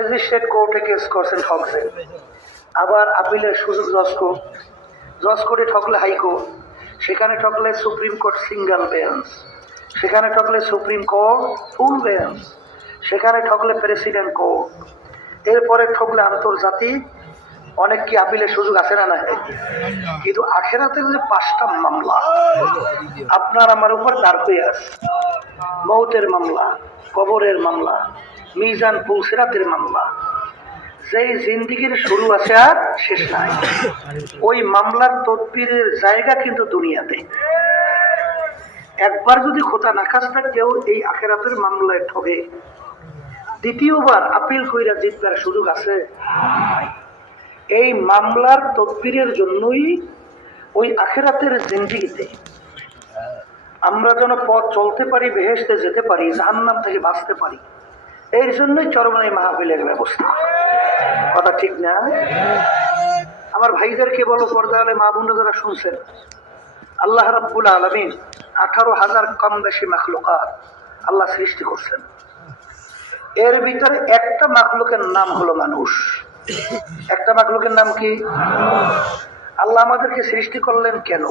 Magistrate কোর্টে case করছেন, ঠকছেন, আবার আপিলের সুযোগ জজ কোর্টে ঠকলে হাইকোর্ট, সেখানে ঠকলে সুপ্রিম কোর্ট সিঙ্গেল বেঞ্চ, সেখানে ঠকলে সুপ্রিম কোর্ট ফুল বেঞ্চ, সেখানে ঠকলে প্রেসিডেন্ট কোর্ট, এরপরে ঠকলে আন্তর্জাতিক অনেক কি আপিলের সুযোগ আছে না? নাই। কিন্তু আখেরাতের যে 5টা মামলা আপনার আমার উপর দাঁড় হয়ে আছে, মৌতের মামলা, কবরের মামলা, মিজান পুলসিরাতের মামলা, যেই জিন্দিগির শুরু আছে আর শেষ নাই, ওই মামলার তদবিরের জায়গা কিন্তু দুনিয়াতে। একবার যদি খোদা না খাস্তা কেউ এই আখেরাতের মামলায় ঠকে, দ্বিতীয়বার আপিল কইরা জিতবার সুযোগ আছে? এই মামলার তদবিরের জন্যই ওই আখেরাতের জিন্দিগিতে আমরা যেন পথ চলতে পারি, বেহেশতে যেতে পারি, জাহান্নাম থেকে বাঁচতে পারি, এর জন্যই চরমনাই মাহফিলের ব্যবস্থা। কথা ঠিক না? আমার ভাইদেরকে বলো, পর্দালে মা বোনরা যারা শুনছেন, আল্লাহ রাব্বুল আলামিন 18,000 কম বেশি মাখলুকাত আল্লাহ সৃষ্টি করছেন। এর ভিতরে একটা মাখলুকের নাম হলো মানুষ। একটা মাখলুকের নাম কি? আল্লাহ আমাদেরকে সৃষ্টি করলেন কেন?